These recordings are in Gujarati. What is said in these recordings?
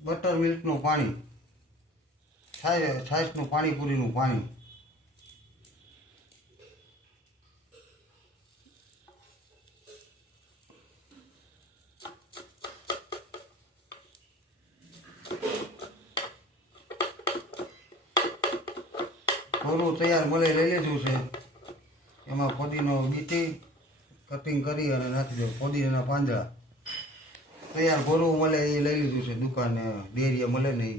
બટર મિલ્કનું પાણી, છાશનું પાણીપુરીનું પાણી, કોરું તૈયાર મળે લઈ લીધું છે. એમાં ફોદીનો બીટી કટિંગ કરી અને નાખી દો. ફોદીના પાંદડા તૈયાર ભરવું મળે એ લઈ લીધું છે દુકાને, ડેરીએ મળે ને એ.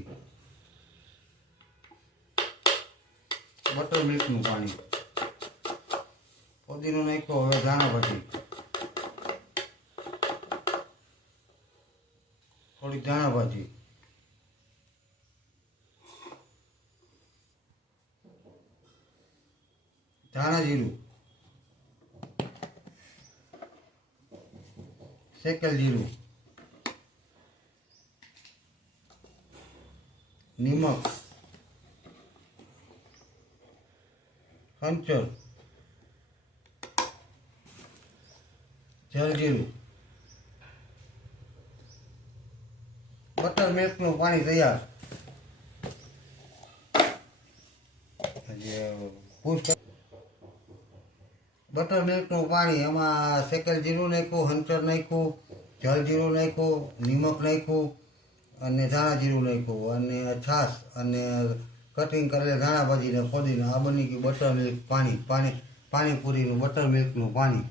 બટર મિલ્કનું પાણી, ફોદીનો નાખ્યો. હવે ધાણા ભાજી, થોડીક ધાણા ભાજી, ધાણા જીરું, શેકેલ જીરું, નિમક, હંચર, જલજીરું. બટર મિલ્કનું પાણી તૈયાર. બટર મિલ્કનું પાણી, એમાં શેકેલ જીરું નાખ્યું, હંચર નાખ્યું, જલજીરું નાખ્યું, નિમક નાખ્યું અને ધાણા જીરું નાખ્યું અને છાશ અને કટિંગ કરેલા ધાણા ભાજી ને ફોદીને. આ બની ગયું બટર મિલ્ક પાણીપુરીનું બટર મિલ્કનું પાણી.